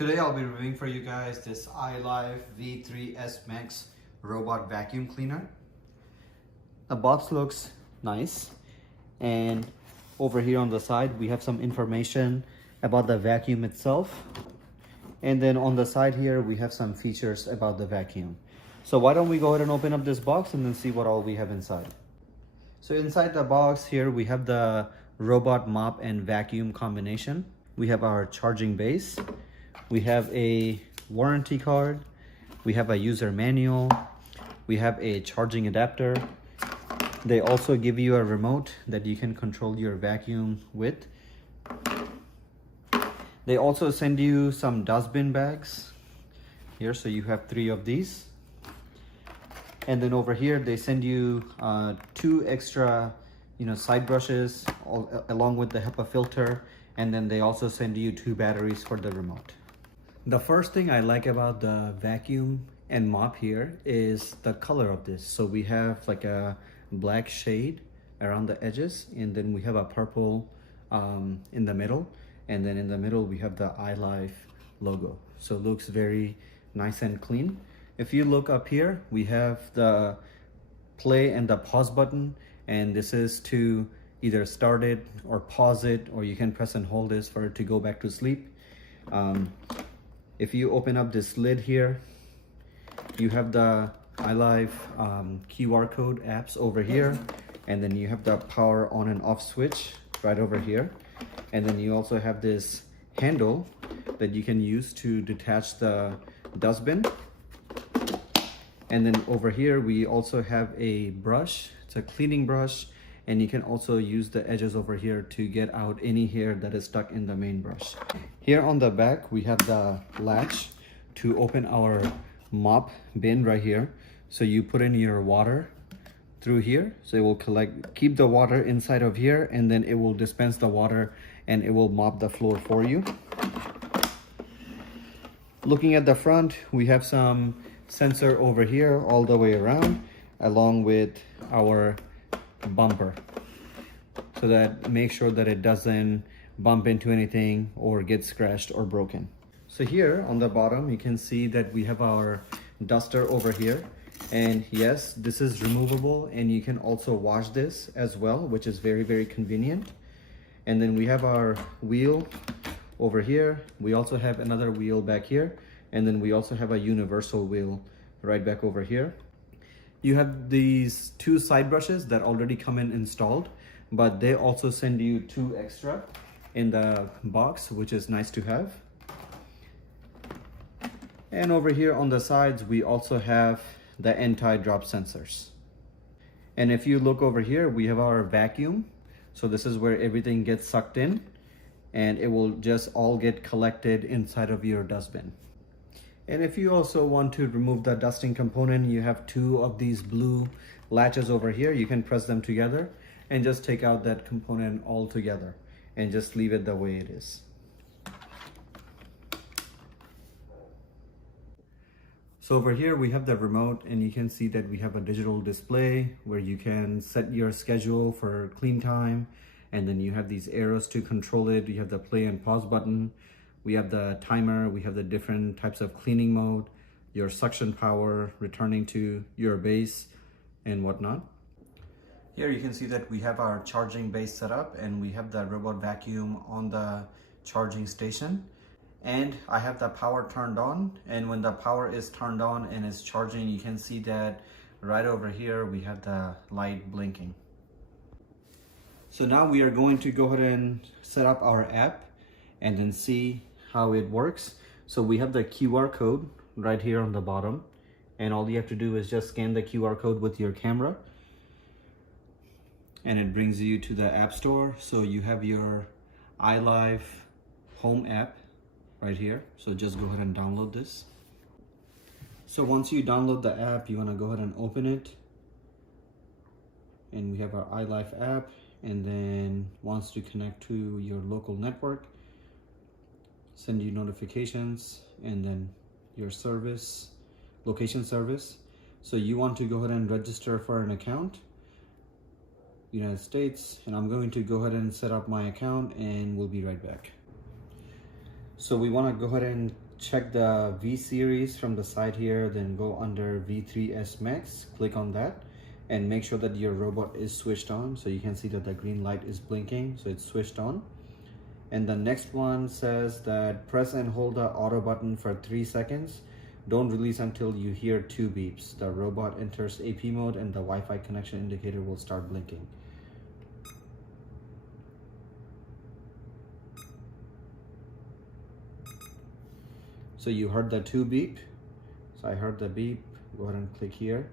Today I'll be reviewing for you guys this ILIFE V3s Max robot vacuum cleaner. The box looks nice, and over here on the side we have some information about the vacuum itself, and then on the side here we have some features about the vacuum. So why don't we go ahead and open up this box and then see what all we have inside. So inside the box here we have the robot mop and vacuum combination. We have our charging base. We have a warranty card. We have a user manual. We have a charging adapter. They also give you a remote that you can control your vacuum with. They also send you some dustbin bags here, so you have 3 of these. And then over here they send you 2 extra side brushes along with the HEPA filter, and then they also send you 2 batteries for the remote. The first thing I like about the vacuum and mop here is the color of this. So we have like a black shade around the edges, and then we have a purple in the middle, and then in the middle we have the ILIFE logo. So it looks very nice and clean. If you look up here, we have the play and the pause button, and this is to either start it or pause it, or you can press and hold this for it to go back to sleep. If you open up this lid here, you have the ILIFE QR code apps over here, and then you have the power on and off switch right over here, and then you also have this handle that you can use to detach the dustbin. And then over here we also have a brush. It's a cleaning brush, and you can also use the edges over here to get out any hair that is stuck in the main brush. Here on the back we have the latch to open our mop bin right here. So you put in your water through here, so it will keep the water inside of here, and then it will dispense the water and it will mop the floor for you. Looking at the front, we have some sensor over here all the way around, along with our bumper, so that make sure that it doesn't bump into anything or get scratched or broken. So here on the bottom you can see that we have our duster over here, and yes, this is removable, and you can also wash this as well, which is very convenient. And then we have our wheel over here. We also have another wheel back here, and then we also have a universal wheel right back over here. You have these 2 side brushes that already come in installed, but they also send you 2 extra in the box, which is nice to have. And over here on the sides we also have the anti-drop sensors. And if you look over here, we have our vacuum. So this is where everything gets sucked in, and it will just all get collected inside of your dustbin. And if you also want to remove the dusting component, you have 2 of these blue latches over here. You can press them together and just take out that component all together and just leave it the way it is. So over here we have the remote, and you can see that we have a digital display where you can set your schedule for clean time, and then you have these arrows to control it. You have the play and pause button. We have the timer. We have the different types of cleaning mode, your suction power, returning to your base, and whatnot. Here you can see that we have our charging base set up, and we have the robot vacuum on the charging station. And I have the power turned on, and when the power is turned on and is charging, you can see that right over here we have the light blinking. So now we are going to go ahead and set up our app and then see how it works. So we have the QR code right here on the bottom, and all you have to do is just scan the QR code with your camera, and it brings you to the App Store. So you have your ILIFE home app right here. So just go ahead and download this. So once you download the app, you want to go ahead and open it, and we have our ILIFE app, and then wants to connect to your local network, send you notifications, and then your service, location service. So you want to go ahead and register for an account, United States, and I'm going to go ahead and set up my account, and we'll be right back. So we want to go ahead and check the V series from the side here, then go under V3s Max, click on that and make sure that your robot is switched on. So you can see that the green light is blinking, so it's switched on. And the next one says that press and hold the auto button for 3 seconds. Don't release until you hear 2 beeps. The robot enters AP mode and the Wi-Fi connection indicator will start blinking. So you heard the 2 beep. So I heard the beep. Go ahead and click here.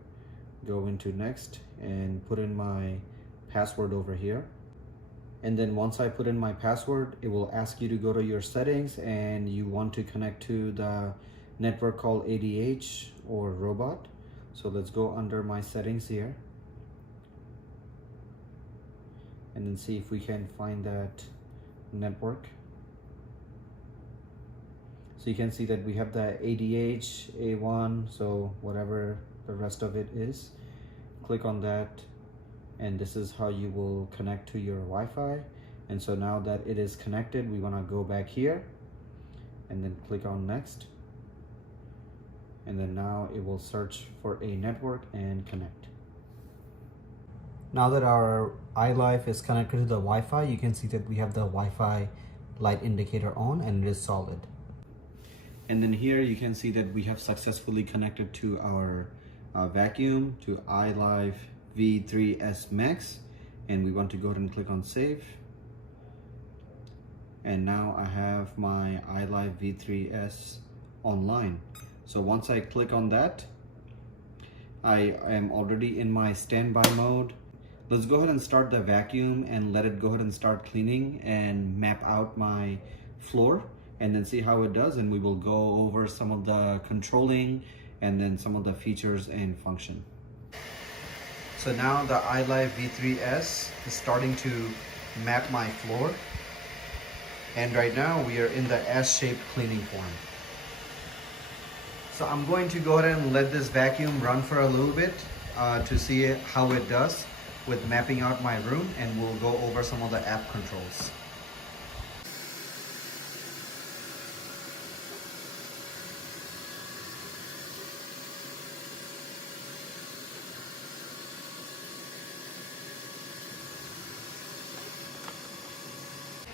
Go into next and put in my password over here. And then once I put in my password, it will ask you to go to your settings and you want to connect to the network called ADH or robot. So let's go under my settings here and then see if we can find that network. So you can see that we have the ADH, A1, so whatever the rest of it is. Click on that and this is how you will connect to your Wi-Fi. And so now that it is connected, we want to go back here and then click on next. And then now it will search for a network and connect. Now that our ILIFE is connected to the Wi-Fi, you can see that we have the Wi-Fi light indicator on and it is solid. And then here you can see that we have successfully connected to our vacuum to ILIFE V3s Max, and we want to go ahead and click on save. And now I have my ILIFE V3s online. So once I click on that, I am already in my standby mode. Let's go ahead and start the vacuum and let it go ahead and start cleaning and map out my floor and then see how it does, and we will go over some of the controlling and then some of the features and function. So now the ILIFE V3s is starting to map my floor, and right now we are in the S-shaped cleaning form. So I'm going to go ahead and let this vacuum run for a little bit to see how it does with mapping out my room, and we'll go over some of the app controls.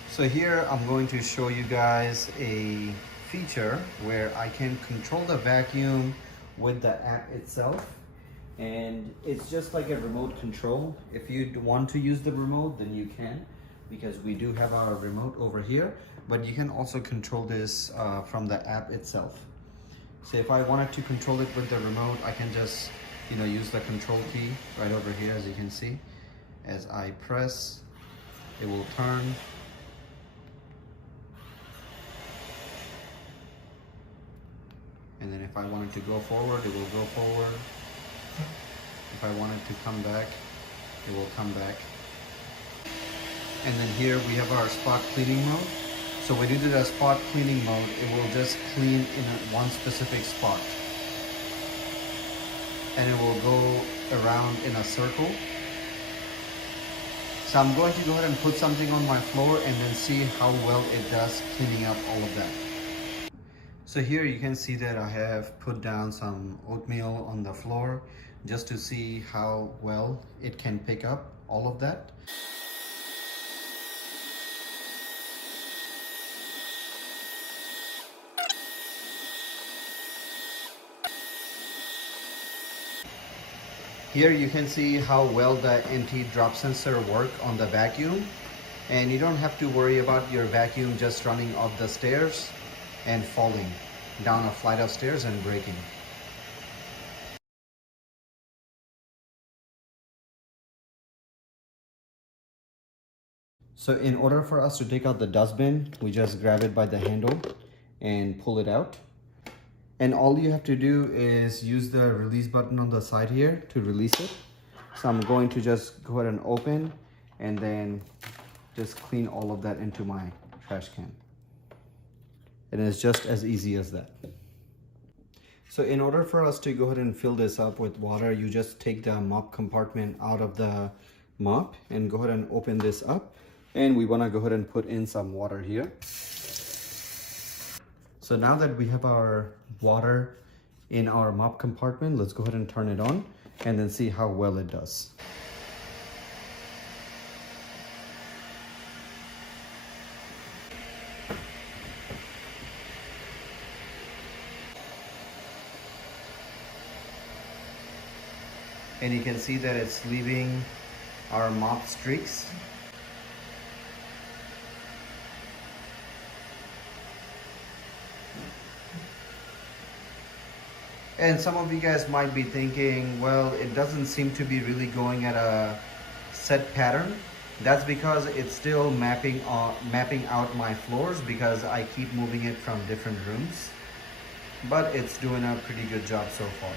So here I'm going to show you guys a feature where I can control the vacuum with the app itself, and it's just like a remote control. If you want to use the remote, then you can, because we do have our remote over here, but you can also control this from the app itself. So if I wanted to control it with the remote, I can just use the control key right over here. As you can see, as I press, it will turn. And then if I wanted to go forward, it will go forward. If I wanted to come back, it will come back. And then here we have our spot cleaning mode. So when you do the spot cleaning mode, it will just clean in one specific spot. And it will go around in a circle. So I'm going to go ahead and put something on my floor and then see how well it does cleaning up all of that. So here you can see that I have put down some oatmeal on the floor just to see how well it can pick up all of that. Here you can see how well the anti-drop sensor work on the vacuum, and you don't have to worry about your vacuum just running up the stairs and falling down a flight of stairs and breaking. So in order for us to take out the dustbin, we just grab it by the handle and pull it out. And all you have to do is use the release button on the side here to release it. So I'm going to just go ahead and open and then just clean all of that into my trash can. And it's just as easy as that. So in order for us to go ahead and fill this up with water, you just take the mop compartment out of the mop and go ahead and open this up. And we want to go ahead and put in some water here. So now that we have our water in our mop compartment, let's go ahead and turn it on and then see how well it does. And you can see that it's leaving our mop streaks. And some of you guys might be thinking, well, it doesn't seem to be really going at a set pattern. That's because it's still mapping out my floors because I keep moving it from different rooms. But it's doing a pretty good job so far.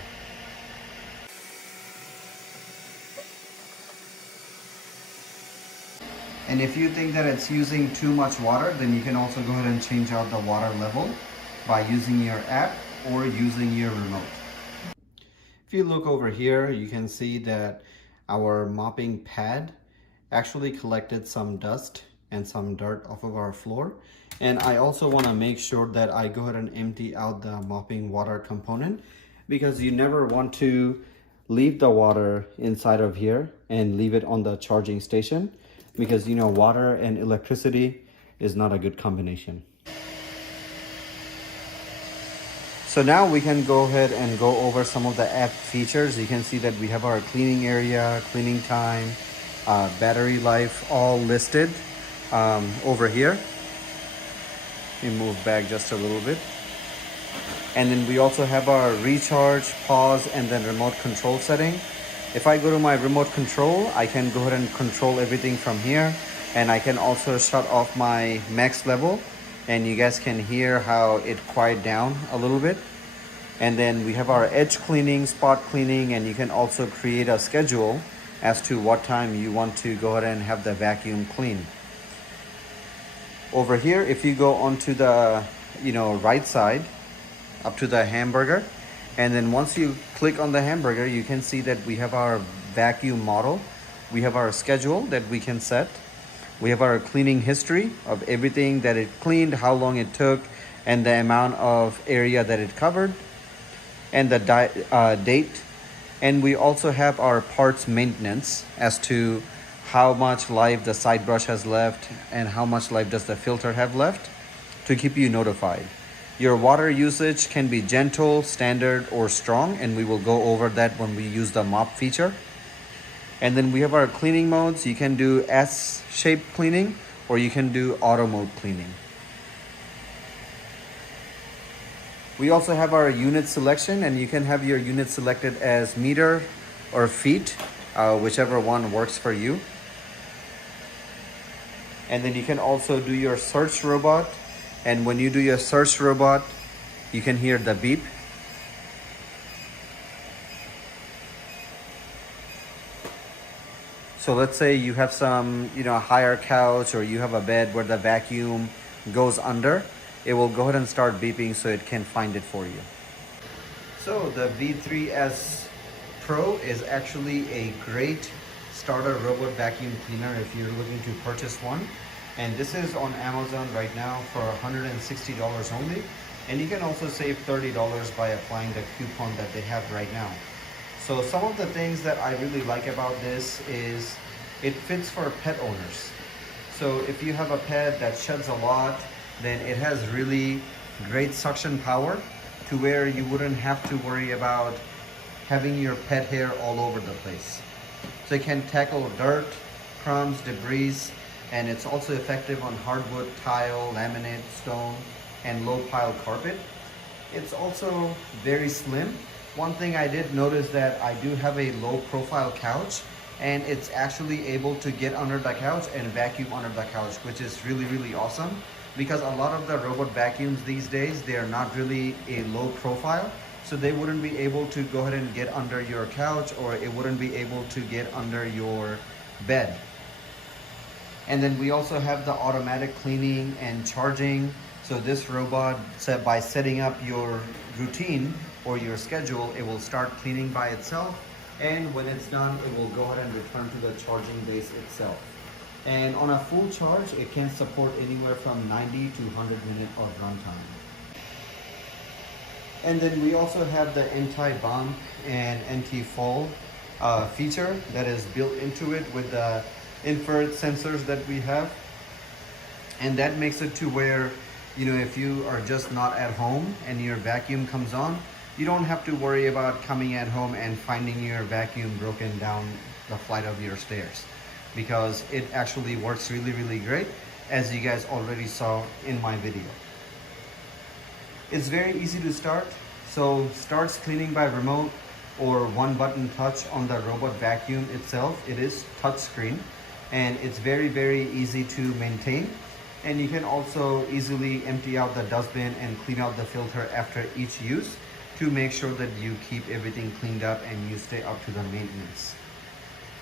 And if you think that it's using too much water, then you can also go ahead and change out the water level by using your app or using your remote. If you look over here, you can see that our mopping pad actually collected some dust and some dirt off of our floor. And I also want to make sure that I go ahead and empty out the mopping water component, because you never want to leave the water inside of here and leave it on the charging station, because you know, water and electricity is not a good combination. So now we can go ahead and go over some of the app features. You can see that we have our cleaning area, cleaning time, battery life, all listed over here. Let me move back just a little bit. And then we also have our recharge, pause, and then remote control setting. If I go to my remote control, I can go ahead and control everything from here. And I can also shut off my max level. And you guys can hear how it quiet down a little bit. And then we have our edge cleaning, spot cleaning, and you can also create a schedule as to what time you want to go ahead and have the vacuum clean. Over here, if you go onto the right side, up to the hamburger, and then once you click on the hamburger, you can see that we have our vacuum model. We have our schedule that we can set. We have our cleaning history of everything that it cleaned, how long it took, and the amount of area that it covered, and the date. And we also have our parts maintenance as to how much life the side brush has left and how much life does the filter have left, to keep you notified. Your water usage can be gentle, standard, or strong, and we will go over that when we use the mop feature. And then we have our cleaning modes. You can do S-shaped cleaning, or you can do auto mode cleaning. We also have our unit selection, and you can have your unit selected as meter or feet, whichever one works for you. And then you can also do your search robot. And when you do your search robot, you can hear the beep. So let's say you have some, higher couch, or you have a bed where the vacuum goes under. It will go ahead and start beeping so it can find it for you. So the V3s Pro is actually a great starter robot vacuum cleaner if you're looking to purchase one. And this is on Amazon right now for $160 only. And you can also save $30 by applying the coupon that they have right now. So some of the things that I really like about this is it fits for pet owners. So if you have a pet that sheds a lot, then it has really great suction power to where you wouldn't have to worry about having your pet hair all over the place. So it can tackle dirt, crumbs, debris, and it's also effective on hardwood, tile, laminate, stone, and low pile carpet. It's also very slim. One thing I did notice that I do have a low profile couch, and it's actually able to get under the couch and vacuum under the couch, which is really, really awesome, because a lot of the robot vacuums these days, they are not really a low profile. So they wouldn't be able to go ahead and get under your couch, or it wouldn't be able to get under your bed. And then we also have the automatic cleaning and charging. So this robot, by setting up your routine or your schedule, it will start cleaning by itself. And when it's done, it will go ahead and return to the charging base itself. And on a full charge, it can support anywhere from 90 to 100 minutes of runtime. And then we also have the anti-bump and anti-fall feature that is built into it with the infrared sensors that we have. And that makes it to where, you know, if you are just not at home and your vacuum comes on, you don't have to worry about coming at home and finding your vacuum broken down the flight of your stairs, because it actually works really, really great, as you guys already saw in my video. It's very easy to start. So starts cleaning by remote or one button touch on the robot vacuum itself. It is touch screen and it's very, very easy to maintain. And you can also easily empty out the dustbin and clean out the filter after each use to make sure that you keep everything cleaned up and you stay up to the maintenance.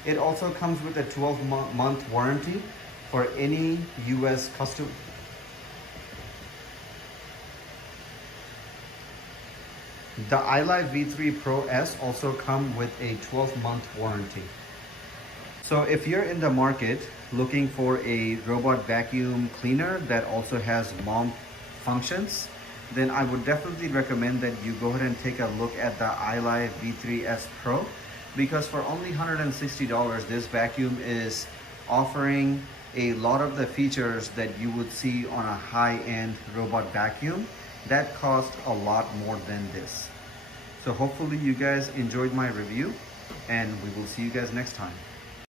It also comes with a 12-month warranty for any US custom. The ILIFE V3 Pro S also come with a 12-month warranty. So if you're in the market looking for a robot vacuum cleaner that also has mom functions, then I would definitely recommend that you go ahead and take a look at the ILIFE V3s Pro, because for only $160, this vacuum is offering a lot of the features that you would see on a high-end robot vacuum that cost a lot more than this. So hopefully you guys enjoyed my review, and we will see you guys next time.